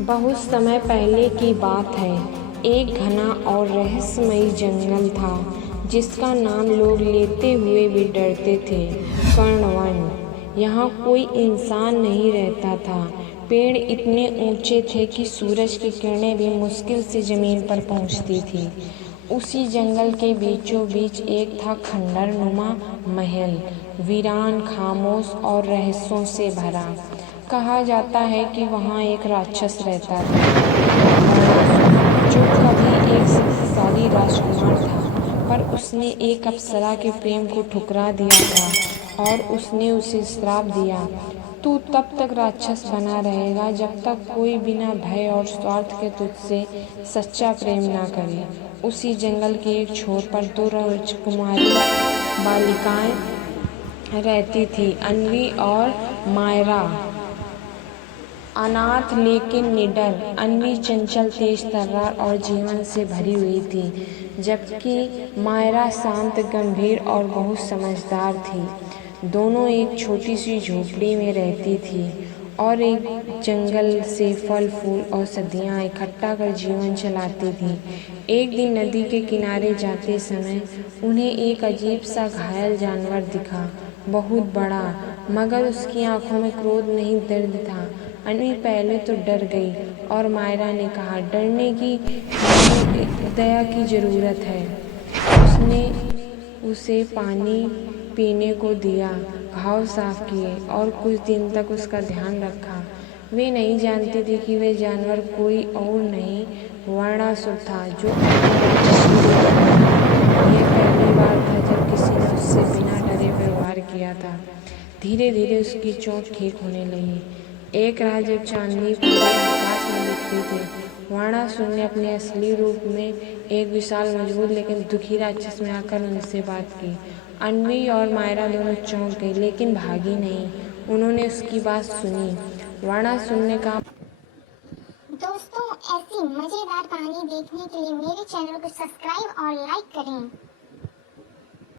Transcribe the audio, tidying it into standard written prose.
बहुत समय पहले की बात है। एक घना और रहस्यमयी जंगल था जिसका नाम लोग लेते हुए भी डरते थे, कर्णवन। यहाँ कोई इंसान नहीं रहता था। पेड़ इतने ऊंचे थे कि सूरज की किरणें भी मुश्किल से जमीन पर पहुंचती थी। उसी जंगल के बीचों बीच एक था खंडर नुमा महल, वीरान, खामोश और रहस्यों से भरा। कहा जाता है कि वहाँ एक राक्षस रहता था, जो कभी एक शक्तिशाली राजकुमार था, पर उसने एक अप्सरा के प्रेम को ठुकरा दिया था और उसने उसे श्राप दिया, तू तब तक राक्षस बना रहेगा जब तक कोई बिना भय और स्वार्थ के तुझसे सच्चा प्रेम ना करे। उसी जंगल के एक छोर पर दो राजकुमारी बालिकाएं रहती थी, अन्वी और मायरा। अनाथ लेकिन निडर। अन्वी चंचल, तेज तर्रार और जीवन से भरी हुई थी, जबकि मायरा शांत, गंभीर और बहुत समझदार थी। दोनों एक छोटी सी झोपड़ी में रहती थी और एक जंगल से फल फूल और सब्जियां इकट्ठा कर जीवन चलाती थी। एक दिन नदी के किनारे जाते समय उन्हें एक अजीब सा घायल जानवर दिखा, बहुत बड़ा, मगर उसकी आंखों में क्रोध नहीं, दर्द था। अन्वी पहले तो डर गई और मायरा ने कहा, डरने की नहीं, दया की ज़रूरत है। उसने उसे पानी पीने को दिया, घाव साफ किए और कुछ दिन तक उसका ध्यान रखा। वे नहीं जानती थी कि वे जानवर कोई और नहीं, वर्णासुर था, जो ये पहली बार था जब किसी ने उससे बिना डरे व्यवहार किया था। धीरे धीरे उसकी चोट ठीक होने लगी। एक रात जब चांदनी पूरे आकाश में दिखती थी, वर्णासुर ने अपने असली रूप में एक विशाल, मजबूत लेकिन दुखी राक्षस में आकर उनसे बात की। अन्वी और मायरा दोनों चौंक गई, लेकिन भागी नहीं। उन्होंने उसकी बात सुनी। वर्णासुर ने कहा, दोस्तों, ऐसी मजेदार कहानी देखने के लिए मेरे चैनल को सब्सक्राइब और लाइक करें।